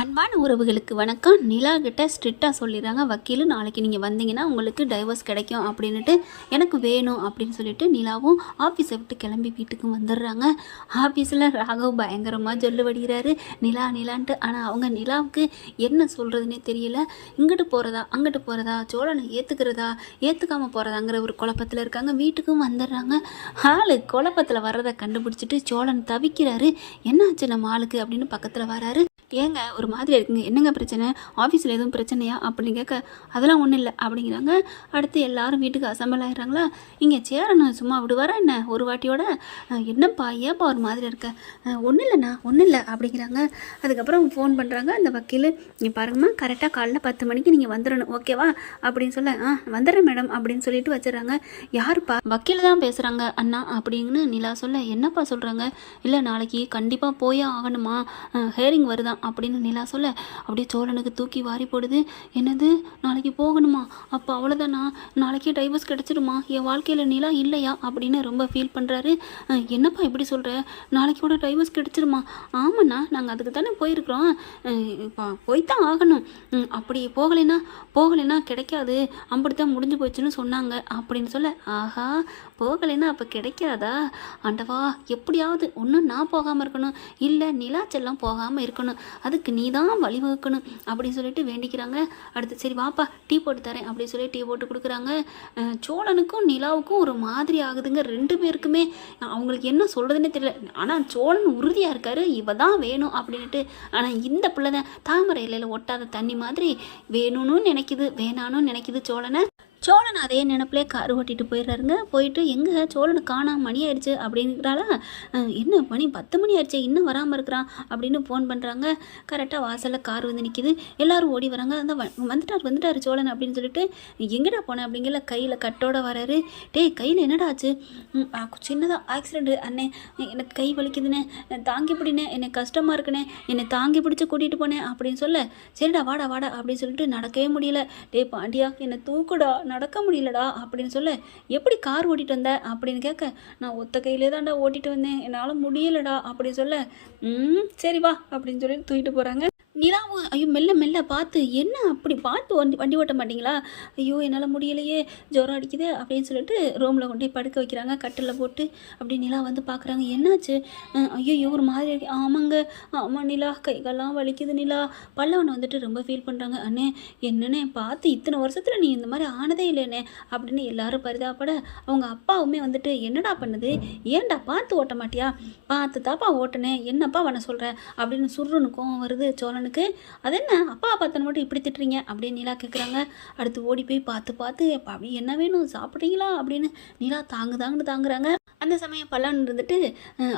அன்பான உறவுகளுக்கு வணக்கம். நிலா கிட்ட ஸ்ட்ரிக்டாக சொல்லிடுறாங்க. வக்கீல் நாளைக்கு நீங்கள் வந்தீங்கன்னா உங்களுக்கு டைவர்ஸ் கிடைக்கும் அப்படின்ட்டு எனக்கு வேணும் அப்படின்னு சொல்லிட்டு நிலாவும் ஆஃபீஸை விட்டு கிளம்பி வீட்டுக்கு வந்துடுறாங்க. ஆஃபீஸில் ராகவ் பயங்கரமாக சொல்லு வடிகிறாரு. நிலா நிலான்ட்டு. ஆனால் அவங்க நிலாவுக்கு என்ன சொல்கிறதுனே தெரியல. இங்கிட்டு போகிறதா அங்கிட்டு போகிறதா சோழனை ஏற்றுக்கிறதா ஏற்றுக்காம போகிறதாங்கிற ஒரு குழப்பத்தில் இருக்காங்க. வீட்டுக்கும் வந்துடுறாங்க. ஆளு குழப்பத்தில் வர்றதை கண்டுபிடிச்சிட்டு சோழன் தவிக்கிறாரு. என்னாச்சு நம்ம ஆளுக்கு அப்படின்னு பக்கத்தில் வராரு. ஏங்க ஒரு மாதிரி இருக்குங்க. என்னங்க பிரச்சனை? ஆஃபீஸில் எதுவும் பிரச்சனையா? அப்படின்னு கேட்க அதெல்லாம் ஒன்றும் இல்லை. அப்படிங்கிறாங்க. அடுத்து எல்லாரும் வீட்டுக்கு அசம்பல் ஆகிறாங்களா இங்கே சேரணும் சும்மா விடுவாரா என்ன? ஒரு வாட்டியோட? என்னப்பா ஏப்பா ஒரு மாதிரி இருக்க? ஒன்றும் இல்லைண்ணா ஒன்றும் இல்லை. அப்படிங்கிறாங்க. அதுக்கப்புறம் ஃபோன் பண்ணுறாங்க அந்த வக்கீல் நீ பாருங்கம்மா கரெக்டாக காலைல பத்து மணிக்கு நீங்கள் வந்துடணும் ஓகேவா அப்படின்னு சொல்ல ஆ வந்துடுறேன் மேடம் அப்படின்னு சொல்லிட்டு வச்சிடறாங்க. யாருப்பா? வக்கீல் தான் பேசுகிறாங்க அண்ணா அப்படின்னு நிலா சொல்ல என்னப்பா சொல்கிறாங்க இல்லை நாளைக்கு கண்டிப்பாக போயே ஆகணுமா? ஹேரிங் வருதான் அப்படின்னு நிலா சொல்ல அப்படியே சோழனுக்கு தூக்கி வாரி போடுது. என்னது? நாளைக்கு போகணுமா? அப்போ அவ்வளோதானா நாளைக்கே டைவர்ஸ் கிடச்சிடுமா? என் வாழ்க்கையில் நிலா இல்லையா? அப்படின்னு ரொம்ப ஃபீல் பண்ணுறாரு என்னப்பா இப்படி சொல்கிற நாளைக்கு கூட டைவர்ஸ் கிடச்சிருமா ஆமாண்ணா நாங்கள் அதுக்கு தானே போயிருக்கிறோம். போய்த்தான் ஆகணும். அப்படி போகலைன்னா போகலைன்னா கிடைக்காது. அப்படித்தான் முடிஞ்சு போச்சுன்னு சொன்னாங்க அப்படின்னு சொல்ல ஆஹா போகலைன்னா அப்போ கிடைக்காதா? ஆண்டவா எப்படியாவது ஒன்றும் நான் போகாமல் இருக்கணும். இல்லை நிலாச்செல்லாம் போகாமல் இருக்கணும். அதுக்கு நீ தான் வழிவகுக்கணும் அப்படின்னு சொல்லிட்டு வேண்டிக்கிறாங்க. அடுத்து சரி வாப்பா டீ போட்டு தரேன் அப்படின்னு சொல்லி டீ போட்டு கொடுக்குறாங்க. சோழனுக்கும் நிலாவுக்கும் ஒரு மாதிரி ஆகுதுங்க. ரெண்டு பேருக்குமே அவங்களுக்கு என்ன சொல்கிறதுனே தெரியல. ஆனால் சோழன் உறுதியாக இருக்காரு. இவ தான் வேணும் அப்படின்ட்டு ஆனால் இந்த பிள்ளை தான் தாமரை இலையில் ஒட்டாத தண்ணி மாதிரி வேணும்னு நினைக்குது வேணான்னு நினைக்குது சோழனை. சோழன் அதே நினப்பிலே கார் ஓட்டிட்டு போயிடுறாருங்க. போயிட்டு எங்கே சோழனை காணாம மணி ஆயிடுச்சு அப்படிங்கிறாளா என்ன மணி பத்து மணி ஆயிடுச்சு இன்னும் வராமல் இருக்கிறான் அப்படின்னு ஃபோன் பண்ணுறாங்க கரெக்டாக வாசலில் கார் வந்து நிற்கிது எல்லாரும் ஓடி வராங்க. அந்த வந்துட்டார் வந்துட்டார் சோழன் அப்படின்னு சொல்லிட்டு எங்கடா போனேன் அப்படிங்கிற கையில் கட்டோட வராரு. டேய் கையில் என்னடா ஆச்சு? சின்னதாக ஆக்சிடென்ட் அண்ணே. எனக்கு கை வலிக்குதுண்ணே. தாங்கி பிடினே. என்னை கஷ்டமாக இருக்குண்ணே. என்னை தாங்கி பிடிச்சி கூட்டிகிட்டு போனேன் அப்படின்னு சொல்ல சரிடா வாடா வாடா. அப்படின்னு சொல்லிட்டு நடக்கவே முடியல. டேய் பாண்டியா என்னை தூக்குடா. நடக்க முடியலடா அப்படின்னு சொல்ல எப்படி கார் ஓட்டிட்டு வந்த? அப்படின்னு கேட்க நான் ஒத்த கையிலே தான்டா ஓட்டிட்டு வந்தேன். என்னால் முடியலடா. அப்படின்னு சொல்ல ம் சரி வா. அப்படின்னு சொல்லி தூக்கிட்டு போகிறாங்க நிலாவும் ஐயோ மெல்ல மெல்ல பார்த்து என்ன அப்படி பார்த்து வண்டி வண்டி ஓட்ட மாட்டீங்களா? ஐயோ என்னால் முடியலையே ஜோரம் அடிக்குது அப்படின்னு சொல்லிட்டு ரூமில் கொண்டு போய் படுக்க வைக்கிறாங்க. கட்டில் போட்டு அப்படி நிலா வந்து பார்க்குறாங்க. என்னாச்சு? அஹ், ஐயோ ஒரு மாதிரி இருக்கு. ஆமாங்க ஆமாம் நிலா கைகள்லாம் வலிக்குது நிலா. பல்லவனை வந்துட்டு ரொம்ப ஃபீல் பண்ணுறாங்க அண்ணே என்னண்ணே பார்த்து இத்தனை வருஷத்தில் நீ இந்த மாதிரி ஆனதே இல்லைண்ணே அப்படின்னு எல்லாரும் பரிதாபட அவங்க அப்பாவுமே வந்துட்டு என்னடா பண்ணுது? ஏன்டா பார்த்து ஓட்ட மாட்டியா? பார்த்து தாப்பா ஓட்டுனேன். என்னப்பா பண்ண சொல்கிறேன் அப்படின்னு சுருன்னு கோவம் வருது. அவனுக்கு அது என்ன? அப்பா பார்த்தனை மட்டும் இப்படி திட்டுறீங்க? அப்படின்னு நிலா கேட்குறாங்க அடுத்து ஓடி போய் பார்த்து பார்த்து அப்படி என்ன வேணும்? சாப்பிட்றீங்களா? அப்படின்னு நிலா தாங்கு தாங்குன்னு தாங்குறாங்க. அந்த சமயம் பல்லான் இருந்துட்டு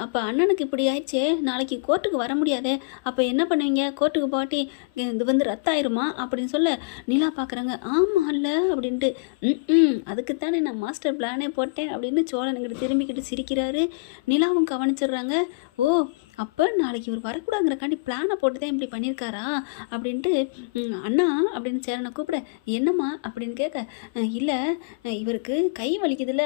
அப்போ அண்ணனுக்கு இப்படி ஆயிடுச்சே. நாளைக்கு கோர்ட்டுக்கு வர முடியாதே. அப்போ என்ன பண்ணுவீங்க? கோர்ட்டுக்கு பாட்டி இது வந்து ரத்தாயிருமா? அப்படின்னு சொல்ல நிலா பார்க்குறாங்க ஆமாம் இல்லை அப்படின்ட்டு ம் ம் அதுக்குத்தானே நான் மாஸ்டர் பிளானே போட்டேன் அப்படின்னு சோழன் எங்கிட்ட திரும்பிக்கிட்டு சிரிக்கிறாரு. நிலாவும் கவனிச்சிடுறாங்க. ஓ அப்போ நாளைக்கு இவர் வரக்கூடாதுங்கிறக்காண்டி பிளானை போட்டு தான் இப்படி பண்ணியிருக்காரா அப்படின்ட்டு அண்ணா அப்படின்னு சேரனை கூப்பிட என்னம்மா? அப்படின்னு கேட்க இல்லை இவருக்கு கை வலிக்குதுல்ல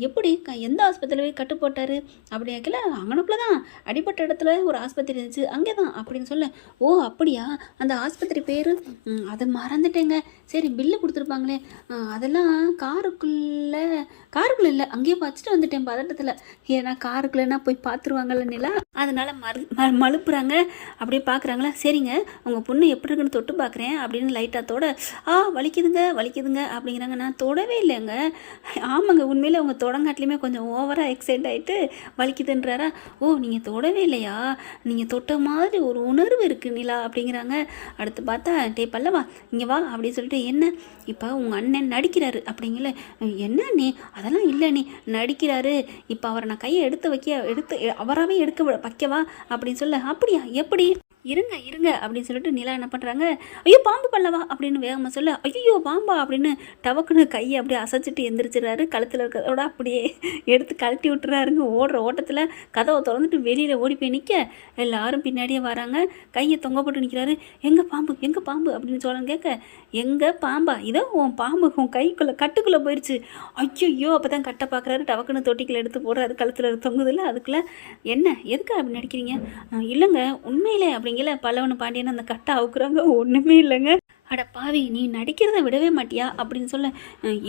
எப்படி க- எந்த ஆஸ்பத்திரியில் போய் கட்டு போட்டார்? அப்படி கேட்கல அங்கனப்பில் தான் அடிப்பட்ட இடத்துல ஒரு ஆஸ்பத்திரி இருந்துச்சு அங்கே தான் அப்படின்னு சொல்ல ஓ அப்படியா? அந்த ஆஸ்பத்திரி பேர்? அதை மறந்துட்டேங்க. சரி பில்லு கொடுத்துருப்பாங்களே அதெல்லாம் காருக்குள்ளே காருக்குள்ளே இல்லை அங்கேயே பார்த்துட்டு வந்துட்டேன் பதட்டத்தில். ஏன்னா காருக்குள்ளேன்னா போய் பார்த்துருவாங்கல்ல நிலா? அதனால் மறு ம மழுப்புறாங்க. அப்படியே பார்க்குறாங்களா சரிங்க. உங்கள் பொண்ணு எப்படி இருக்குன்னு தொட்டு பார்க்குறேன் அப்படின்னு லைட்டாக தொட ஆ வலிக்குதுங்க வலிக்குதுங்க அப்படிங்கிறாங்க. நான் தொடவே இல்லைங்க. ஆமாங்க உண்மையில் அவங்க தொடங்காட்டிலையுமே கொஞ்சம் ஓவராக எக்ஸைட் ஆகிட்டு வலிக்குதுன்றாரா? ஓ நீங்கள் தொடவே இல்லையா? நீங்கள் தொட்ட மாதிரி ஒரு உணர்வு இருக்குது நிலா அப்படிங்கிறாங்க. அடுத்து பார்த்தா டே பல்லவா இங்கே வா அப்படின்னு சொல்லிட்டு என்ன? இப்போ உங்கள் அண்ணன் நடிக்கிறாரு அப்படிங்கல. என்ன நீ அதெல்லாம் இல்லை நீ நடிக்கிறாரு. இப்போ அவரை நான் கையை எடுத்து வைக்க எடுத்து அவராகவே எடுக்க வைக்க வைக்கவா அப்படின்னு சொல்ல. அப்படியா? எப்படி? இருங்க இருங்க அப்படின்னு சொல்லிட்டு நிலா என்ன பண்ணுறாங்க ஐயோ பாம்பு பல்லவா? அப்படின்னு வேகமாக சொல்ல ஐயோ பாம்பா? அப்படின்னு டவக்குன்னு கையை அப்படியே அசைச்சிட்டு எந்திரிச்சிடறாரு. கழுத்தில் இருக்கிறதோட அப்படியே எடுத்து கழட்டி விட்டுறாருங்க. ஓடுற ஓட்டத்தில் கதவை திறந்துட்டு வெளியில் ஓடி போய் நிற்க எல்லாரும் பின்னாடியே வராங்க. கையை தொங்க போட்டு நிற்கிறாரு எங்கே பாம்பு? எங்கே பாம்பு? அப்படின்னு சொல்ல கேட்க எங்கே பாம்பா? இதோ உன் பாம்பு உன் கைக்குள்ளே கட்டுக்குள்ளே போயிடுச்சு ஐயோ அப்போ தான் கட்டை பார்க்குறாரு டவக்குன்னு தொட்டிக்கில் எடுத்து போடுறாரு. கழுத்தில் தொங்குதில்ல அதுக்குள்ளே என்ன? எதுக்கு அப்படின்னு நடிக்கிறீங்க? இல்லைங்க. உண்மையிலே அப்படி அப்படிங்கல பல்லவனு பாண்டியன் அந்த கட்டை அவுக்குறாங்க. ஒன்றுமே இல்லைங்க. அட பாவி நீ நடிக்கிறத விடவே மாட்டியா? அப்படின்னு சொல்ல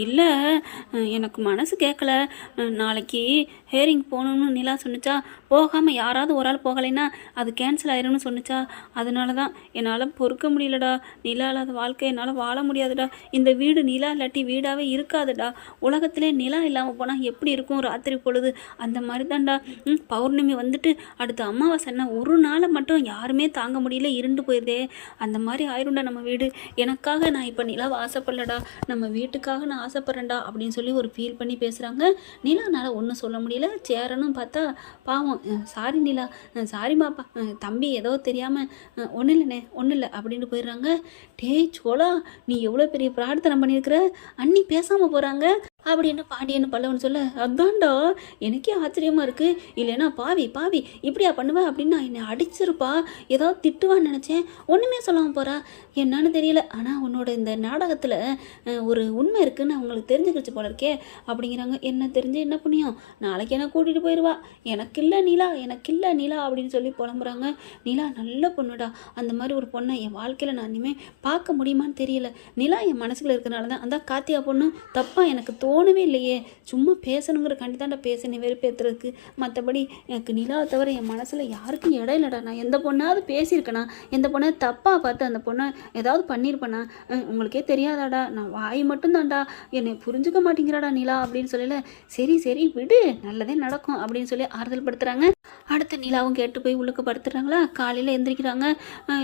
இல்லை. எனக்கு மனசு கேட்கல நாளைக்கு ஹேரிங் போகணும்னு நிலா சொன்னுச்சா? போகாமல் யாராவது ஒரு ஆள் போகலைன்னா அது கேன்சல் ஆயிரும்னு சொன்னிச்சா? அதனால தான் என்னால் பொறுக்க முடியலடா. நிலா இல்லாத வாழ்க்கை என்னால் வாழ முடியாதுடா. இந்த வீடு நிலா இல்லாட்டி வீடாகவே இருக்காதுடா. உலகத்திலே நிலா இல்லாமல் போனால் எப்படி இருக்கும் ராத்திரி பொழுது? அந்த மாதிரி தான்டா ம், பௌர்ணமி வந்துட்டு அடுத்த அம்மாவாசை என்ன ஒரு நாளை மட்டும் யாருமே தாங்க முடியல. இருண்டு போயிருதே. அந்த மாதிரி ஆயிரும்டா நம்ம வீடு. எனக்காக நான் இப்போ நிலாவை ஆசைப்படலடா நம்ம வீட்டுக்காக நான் ஆசைப்பட்றேன்டா அப்படின்னு சொல்லி ஒரு ஃபீல் பண்ணி பேசுகிறாங்க நிலானால் ஒன்றும் சொல்ல முடியல. சேரனும் பார்த்தா பாவம் சாரி நிலா சாரி பாப்பா தம்பி ஏதோ தெரியாமல் ஒன்றும் இல்லைண்ணே ஒன்றும் இல்லை அப்படின்னு போயிடுறாங்க. டேய் சோலா நீ எவ்வளோ பெரிய பிரார்த்தனை பண்ணியிருக்கிற? அண்ணி பேசாமல் போகிறாங்க அப்படின்னு பாண்டியன்னு பல்லவன் சொல்ல அதான்டா எனக்கே ஆச்சரியமாக இருக்குது இல்லைன்னா பாவி பாவி இப்படியா பண்ணுவேன் அப்படின்னு நான் என்னை அடிச்சிருப்பா. ஏதாவது திட்டுவான்னு நினச்சேன். ஒன்றுமே சொல்லாமல் போகிறா என்னன்னு தெரியல. ஆனால் உன்னோட இந்த நாடகத்தில் ஒரு உண்மை இருக்குன்னு அவங்களுக்கு தெரிஞ்சுக்கிச்சு போல இருக்கே. அப்படிங்கிறாங்க. என்ன தெரிஞ்சு என்ன புண்ணியம்? நாளைக்கு என்ன கூட்டிகிட்டு போயிடுவா எனக்கு இல்லை நிலா எனக்கு இல்லை நிலா அப்படின்னு சொல்லி புலம்புறாங்க. நிலா நல்ல பொண்ணுடா. அந்த மாதிரி ஒரு பொண்ணை என் வாழ்க்கையில் நான் இனிமேல் பார்க்க முடியுமான்னு தெரியல. நிலா என் மனசுக்குள்ள இருக்கிறனால தான் அந்த காத்தியா பொண்ணு. தப்பாக எனக்கு தோ தோணவே இல்லையே. சும்மா பேசணுங்கிற கண்டி தாண்டா பேசினேன் வெறுப்பேற்றுறதுக்கு மற்றபடி எனக்கு நிலாவை தவிர என் மனசில் யாருக்கும் இடம் இல்லைடா. நான் எந்த பொண்ணாவது பேசியிருக்கேனா? எந்த பொண்ணை தப்பாக பார்த்து அந்த பொண்ணை ஏதாவது பண்ணியிருப்பேனா? உங்களுக்கே தெரியாதாடா. நான் வாய் மட்டும்தான்டா. என்னை புரிஞ்சுக்க மாட்டேங்கிறாடா நிலா அப்படின்னு சொல்லல சரி சரி விடு. நல்லதே நடக்கும். அப்படின்னு சொல்லி ஆறுதல் படுத்துகிறாங்க அடுத்து நிலாவும் கேட்டு போய் உள்ளுக்கு படுத்துறாங்களா? காலையில் எந்திரிக்கிறாங்க.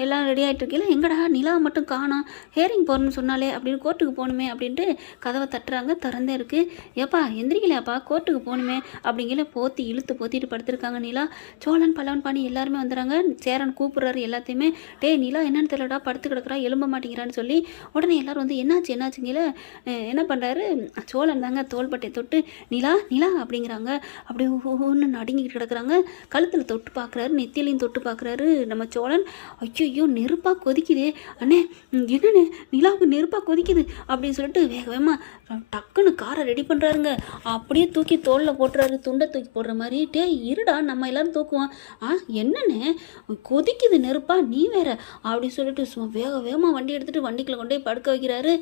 எல்லாம் ரெடி ஆகிட்டு இருக்கீங்களா? எங்கடா? நிலா மட்டும் காணும். ஹேரிங் போகணும்னு சொன்னாலே அப்படின்னு கோர்ட்டுக்கு போகணுமே அப்படின்ட்டு கதவை தட்டுறாங்க. திறந்தே இருக்குது ஏப்பா எந்திரிக்கலையாப்பா? கோர்ட்டுக்கு போகணுமே. அப்படிங்கிற போத்தி இழுத்து போத்திட்டு படுத்திருக்காங்க நிலா. சோழன் பல்லவன் பாணி எல்லாருமே வந்துடுறாங்க சேரன் கூப்பிட்றாரு எல்லாத்தையுமே. டேய் நிலா என்னன்னு தெரியலடா படுத்து கிடக்குறா எழும்ப மாட்டேங்கிறான்னு சொல்லி உடனே எல்லாரும் வந்து என்னாச்சு என்னாச்சுங்கள என்ன பண்ணுறாரு சோழன் தாங்க தோள்பட்டை தொட்டு நிலா நிலா அப்படிங்கிறாங்க. அப்படி ஒன்று நடுங்கிட்டு கிடக்குறாங்க. கழுத்தில் தொட்டு பார்க்குறாரு நெத்தியிலையும் தொட்டு பார்க்குறாரு நம்ம சோழன். ஐயோ நெருப்பாக கொதிக்குதே. அண்ணே என்னண்ணே நிலாவுக்கு நெருப்பாக கொதிக்குது அப்படின்னு சொல்லிட்டு வேக வேகமாக டக்குன்னு காரை ரெடி பண்ணுறாருங்க அப்படியே தூக்கி தோளில் போட்டுறாரு துண்டை தூக்கி போடுற மாதிரி. டே இருடா நம்ம எல்லாரும் தூக்குவோம். ஆ என்னன்னு கொதிக்குது நெருப்பா நீ வேற. அப்படின்னு சொல்லிட்டு சும்மா வேக வேகமாக வண்டி எடுத்துகிட்டு வண்டிக்குள்ள கொண்டு போய் படுக்க வைக்கிறாரு.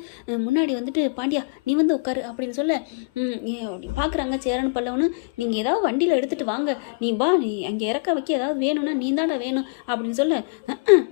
முன்னாடி வந்துட்டு பாண்டியா நீ வந்து உட்காரு அப்படின்னு சொல்ல ஏ, அப்படி பார்க்குறாங்க சேரன் பல்லவனு. நீங்கள் ஏதாவது வண்டியில் எடுத்துகிட்டு வாங்க. நீ வா நீ அங்கே இறக்க வைக்க ஏதாவது வேணும்னா நீ தாண்டா வேணும் அப்படின்னு சொல்ல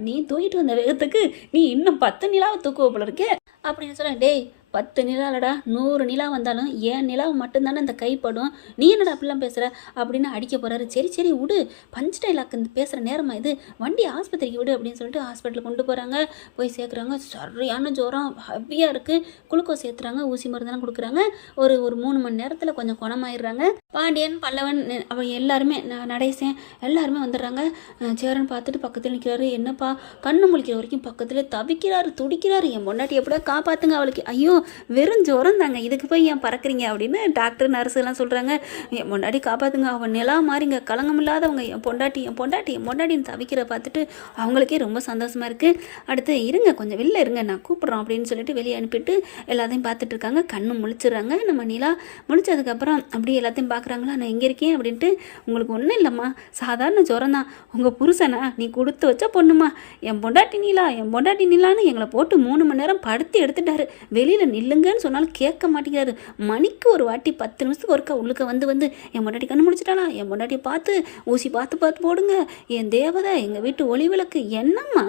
நீ தூக்கிட்டு வந்த வேகத்துக்கு நீ இன்னும் பத்து நிலாவை தூக்குவ போல இருக்கே. அப்படின்னு சொல்ல டேய் பத்து நிலாலடா நூறு நிலா வந்தாலும் ஏன் நிலாவை மட்டும்தானே இந்த கைப்படும் நீ என்னடா அப்படிலாம் பேசுகிற அப்படின்னு அடிக்க போகிறாரு சரி சரி விடு. பஞ்ச் டைலாக் பேசுகிற நேரமா இது? வண்டி ஆஸ்பத்திரிக்கு விடு அப்படின்னு சொல்லிட்டு ஹாஸ்பிட்டலுக்கு கொண்டு போகிறாங்க போய் சேர்க்குறாங்க. சரியான ஜுரம். ஹெவியாக இருக்குது குளுக்கோஸ் ஏற்றுறாங்க ஊசி மருந்தெல்லாம் கொடுக்குறாங்க. ஒரு ஒரு மூணு மணி நேரத்தில் கொஞ்சம் குணமாயிடுறாங்க. பாண்டியன் பல்லவன் அவன் எல்லாருமே ந- நடேசன் எல்லாருமே வந்துடுறாங்க. சேரன் பார்த்துட்டு பக்கத்தில் நிற்கிறாரு என்னப்பா? கண்ணு முழிக்கிற வரைக்கும் பக்கத்தில் தவிக்கிறாரு துடிக்கிறாரு. என் பொண்டாட்டி எப்படியா காப்பாற்றுங்க அவளுக்கு? ஐயோ வெறும் ஜுரம் தாங்க இதுக்கு போய் ஏன் பறக்குறீங்க அப்படின்னு டாக்டர் நர்ஸ் எல்லாம் சொல்கிறாங்க என் பொண்டாட்டி காப்பாற்றுங்க அவன் நிலா மாறிங்க. களங்கம் இல்லாதவங்க. என் பொண்டாட்டி என் பொண்டாட்டி என் பொண்டாட்டின்னு தவிக்கிற பார்த்துட்டு அவங்களுக்கே ரொம்ப சந்தோஷமாக இருக்குது அடுத்து இருங்க கொஞ்சம் வெளில இருங்க. நான் கூப்பிட்றோம். அப்படின்னு சொல்லிட்டு வெளியே அனுப்பிட்டு எல்லாத்தையும் பார்த்துட்டு இருக்காங்க. கண்ணு முழிச்சிடுறாங்க. நம்ம நிலா முழிச்சதுக்கப்புறம் அப்படியே எல்லாத்தையும் பார்க்குறாங்களா? நான் எங்கே இருக்கேன்? அப்படின்ட்டு உங்களுக்கு ஒன்றும் இல்லைம்மா. சாதாரண ஜுரம் தான் உங்கள் புருஷனா? நீ கொடுத்து வச்ச பொண்ணுமா? என் பொண்டாட்டி நீலா என் பொண்டாட்டி நீலான்னு எங்களை போட்டு மூணு மணி நேரம் படுத்து எடுத்துட்டாரு. வெளியில் நில்லுங்கன்னு சொன்னாலும் கேட்க மாட்டேங்கிறாரு. மணிக்கு ஒரு வாட்டி பத்து நிமிஷத்துக்கு ஒருக்கா உள்ளுக்க வந்து வந்து என் பொண்டாட்டி கண்ணு முடிச்சிட்டாளா என் முன்னாடி பார்த்து ஊசி பார்த்து பார்த்து போடுங்க. என் தேவதை எங்கள் வீட்டு ஒளி விளக்கு. என்னம்மா?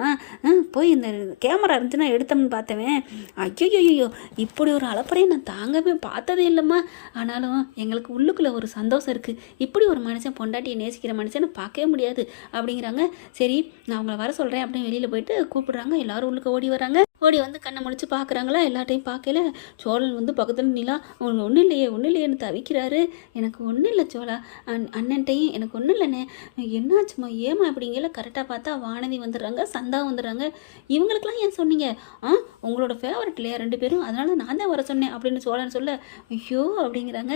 போய் இந்த கேமரா இருந்துச்சுன்னா எடுத்தோம்னு பார்த்தவன். ஐயோ ஐயோ இப்படி ஒரு அலப்பறையை நான் தாங்கவே பார்த்ததே இல்லைம்மா. ஆனாலும் எங்களுக்கு உள்ளுக்குள்ளே ஒரு சந்தோஷம் இருக்குது இப்படி ஒரு மனுஷன் பொண்டாட்டியை நேசிக்கிற மனுஷனை பார்க்கவே முடியாது. அப்படிங்கிறாங்க. சரி நான் அவங்கள வர சொல்கிறேன் அப்படின்னு வெளியில் போயிட்டு கூப்பிடுறாங்க. எல்லோரும் உள்ளுக்கு ஓடி வராங்க. ஓடி வந்து கண்ணை முடிச்சு பார்க்குறாங்களா? எல்லாட்டையும் பார்க்கல. சோழன் வந்து பக்கத்தில் நிலா உங்களுக்கு ஒன்றும் இல்லையே ஒன்றும் இல்லையேன்னு தவிக்கிறாரு. எனக்கு ஒன்றும் இல்லை சோழா. அண் அண்ணன்ட்டையும் எனக்கு ஒன்றும் இல்லைண்ணே. என்னாச்சுமா ஏமா அப்படிங்கல கரெக்டாக பார்த்தா வானதி வந்துடுறாங்க சந்தா வந்துடுறாங்க. இவங்களுக்கெல்லாம் ஏன் சொன்னீங்க? ஆ உங்களோட ஃபேவரட் இல்லையா ரெண்டு பேரும்? அதனால நான் தான் வர சொன்னேன் அப்படின்னு சோழன் சொல்ல ஐயோ அப்படிங்கிறாங்க.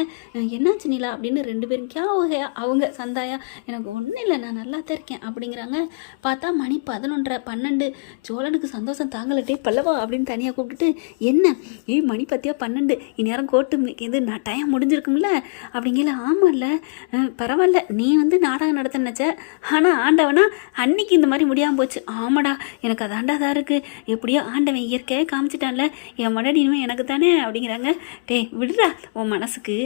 என்னாச்சு நிலா? அப்படின்னு ரெண்டு பேரும் கே அவங்க சந்தாயா எனக்கு ஒன்றும் இல்லை நான் நல்லா தான் இருக்கேன் அப்படிங்கிறாங்க. பார்த்தா மணி பதினொன்றரை பன்னெண்டு. சோழனுக்கு சந்தோஷம் தாங்கலட்டே பல்லவா அப்படின்னு தனியாக கூப்பிட்டுட்டு என்ன? ஏய் மணி பத்தியா பன்னெண்டு? இந்நேரம் கோர்ட்டு இது நான் டைம் முடிஞ்சிருக்கும்ல? அப்படிங்கல ஆமாம்ல இல்லை பரவாயில்ல நீ வந்து நாடகம் நடத்த நினச்ச. ஆனால் ஆண்டவனா அன்னைக்கு இந்த மாதிரி முடியாமல் போச்சு. ஆமாடா. எனக்கு அதாண்டா தான் இருக்குது எப்படியோ ஆண்டவன் இயற்கையாக காமிச்சிட்டான்ல. என் மனடி இனிமேல் எனக்கு தானே? அப்படிங்கிறாங்க. டேய் விடுடா. உன் மனசுக்கு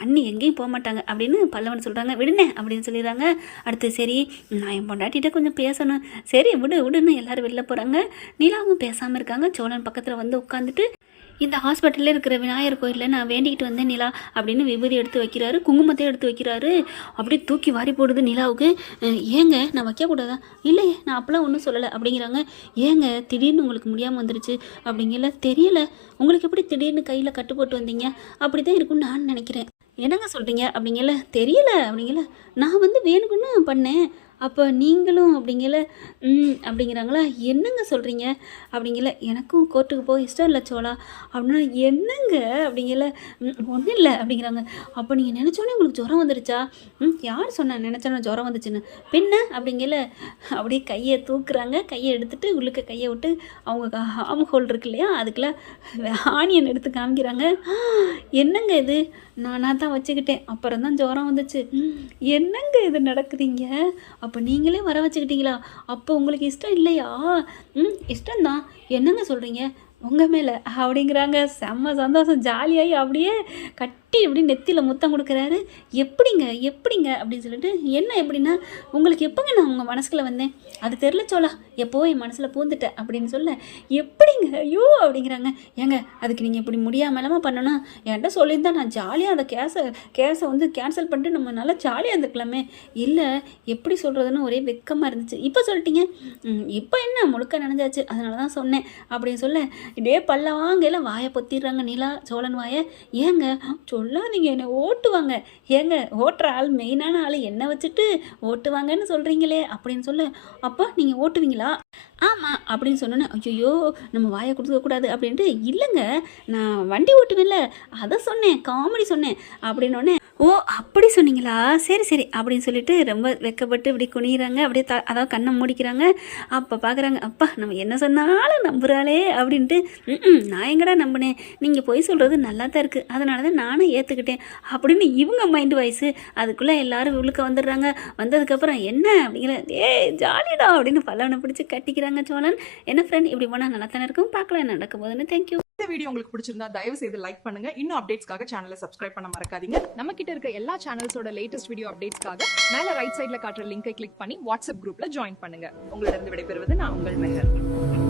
அண்ணி எங்கேயும் போக மாட்டாங்க. அப்படின்னு பல்லவன் சொல்கிறாங்க விடுனே. அப்படின்னு சொல்லிடுறாங்க அடுத்து சரி நான் என் பொண்டாட்டிகிட்ட கொஞ்சம் பேசணும். சரி விடு விடுன்னு எல்லோரும் வெளில போகிறாங்க நிலாவும் பேசாமல் இருக்காங்க சோழன் பக்கத்தில் வந்து உட்காந்துட்டு இந்த ஹாஸ்பிட்டலில் இருக்கிற விநாயகர் கோயிலில் நான் வேண்டிக்கிட்டு வந்தேன் நிலா அப்படின்னு விபூதி எடுத்து வைக்கிறாரு. குங்குமத்தையும் எடுத்து வைக்கிறாரு. அப்படியே தூக்கி வாரி போடுது நிலாவுக்கு. ஏங்க நான் வைக்கக்கூடாதா இல்லை நான் அப்போலாம் ஒன்றும் சொல்லலை. அப்படிங்கிறாங்க. ஏங்க திடீர்னு உங்களுக்கு முடியாமல் வந்துருச்சு. அப்படிங்கல. தெரியல. உங்களுக்கு எப்படி திடீர்னு கையில் கட்டு போட்டு வந்தீங்க? அப்படி தான் இருக்கும்னு நான் நினைக்கிறேன். என்னங்க சொல்கிறீங்க அப்படிங்கல. தெரியல. அப்படிங்கல. நான் வந்து வேணுக்குன்னு பண்ணேன். அப்போ நீங்களும் அப்படிங்கல ம் அப்படிங்கிறாங்களா? என்னங்க சொல்கிறீங்க அப்படிங்கல எனக்கும் கோர்ட்டுக்கு போக இஷ்டம் இல்லை சோழா. அப்படின்னா என்னங்க? அப்படிங்கல ஒன்றும் இல்லை. அப்படிங்கிறாங்க. அப்போ நீங்கள் நினச்சோன்னே உங்களுக்கு ஜுரம் வந்துருச்சா? ம் யார் சொன்னா நினச்சோன்னே ஜுரம் வந்துச்சுன்னு? பின்ன அப்படிங்கல அப்படியே கையை தூக்குறாங்க. கையை எடுத்துட்டு உள்ளுக்க கையை விட்டு அவங்க ஹாம் ஹோல் இருக்கு இல்லையா? அதுக்குள்ள ஆனியன் எடுத்து காமிக்கிறாங்க. என்னங்க இது? நானாக தான் வச்சுக்கிட்டேன். அப்புறம் தான் ஜுரம் வந்துச்சு. என்னங்க இது நடக்குதுங்க அப்போ அப்போ நீங்களே வர வச்சுக்கிட்டீங்களா? அப்போ உங்களுக்கு இஷ்டம் இல்லையா? ம் இஷ்டம்தான். என்னங்க சொல்கிறீங்க உங்கள் மேலே அப்படிங்கிறாங்க. செம்ம சந்தோஷம். ஜாலியாகி அப்படியே கட்டி இப்படி நெத்தியில் முத்தம் கொடுக்குறாரு. எப்படிங்க எப்படிங்க அப்படின்னு சொல்லிட்டு என்ன எப்படின்னா உங்களுக்கு எப்போங்க நான் உங்கள் மனசுக்குள்ளே வந்தேன்? அது தெரில சோலா எப்போவோ என் மனசில் பூந்துட்டேன் அப்படின்னு சொல்ல எப்படிங்க? ஐயோ அப்படிங்கிறாங்க. ஏங்க அதுக்கு நீங்கள் இப்படி முடியாமலாமா பண்ணணும் என்கிட்ட சொல்லியிருந்தா நான் ஜாலியாக அந்த கேஸை கேஸை வந்து கேன்சல் பண்ணிட்டு நம்ம நல்லா ஜாலியாக இருந்துக்கலாமே. இல்லை எப்படி சொல்கிறதுன்னு ஒரே வெக்கமாக இருந்துச்சு. இப்போ சொல்லிட்டீங்க. இப்போ என்ன முழுக்க நினைஞ்சாச்சு. அதனால தான் சொன்னேன் அப்படின்னு சொல்ல இதே பல்லவாங்க எல்லாம் வாயை பொத்திடுறாங்க நிலா சோழன் வாயை. ஏங்க சொல்லாதீங்க என்னை ஓட்டுவாங்க. ஏங்க ஓட்டுற ஆள் மெயினான ஆள் என்ன வச்சுட்டு ஓட்டுவாங்கன்னு சொல்கிறீங்களே அப்படின்னு சொல்ல அப்போ நீங்கள் ஓட்டுவீங்களா? ஆமாம் அப்படின்னு சொன்னோன்னே ஐயோ நம்ம வாயை கொடுக்கக்கூடாது அப்படின்ட்டு இல்லைங்க நான் வண்டி ஓட்டுவேன்ல அதை சொன்னேன் காமெடி சொன்னேன் அப்படின்னோடனே ஓ அப்படி சொன்னீங்களா? சரி சரி அப்படின்னு சொல்லிட்டு ரொம்ப வெக்கப்பட்டு இப்படி குனிகிறாங்க அப்படியே த அதாவது கண்ணை மூடிக்கிறாங்க. அப்போ பார்க்குறாங்க அப்பா நம்ம என்ன சொன்னாலும் நம்புகிறாளே அப்படின்ட்டு ம் நான் எங்கடா நம்பினேன்? நீங்கள் பொய் சொல்கிறது நல்லா தான் இருக்குது அதனால தான் நானும் ஏற்றுக்கிட்டேன் அப்படின்னு இவங்க மைண்டு வயசு அதுக்குள்ளே எல்லாரும் உள்ளுக்க வந்துடுறாங்க. வந்ததுக்கப்புறம் என்ன அப்படிங்கிற ஏய் ஜாலிடா அப்படின்னு பல்லவனை பிடிச்சி கட்டி கட்டிக்கிறாங்க சோழன் என்ன ஃப்ரெண்ட் இப்படி போனால் நல்லா தானே இருக்கும்? பார்க்கலாம் என்ன நடக்கும் போதுன்னு தேங்க்யூ இந்த வீடியோ உங்களுக்கு பிடிச்சிருந்தா தயவு செய்து லைக் பண்ணுங்க. இன்னும் அப்டேட்ஸ்க்காக சேனலை சப்ஸ்கிரைப் பண்ண மறக்காதீங்க. நம்ம கிட்ட இருக்க எல்லா சேனல்ஸோட லேட்டஸ்ட் வீடியோ அப்டேட்ஸ்க்காக மேல ரைட் சைடுல காட்டுற லிங்கை கிளிக் பண்ணி வாட்ஸ்அப் குரூப்ல ஜாயின் பண்ணுங்க. உங்களிடம் விடைபெறுவது நான் உங்கள் மெஹர்.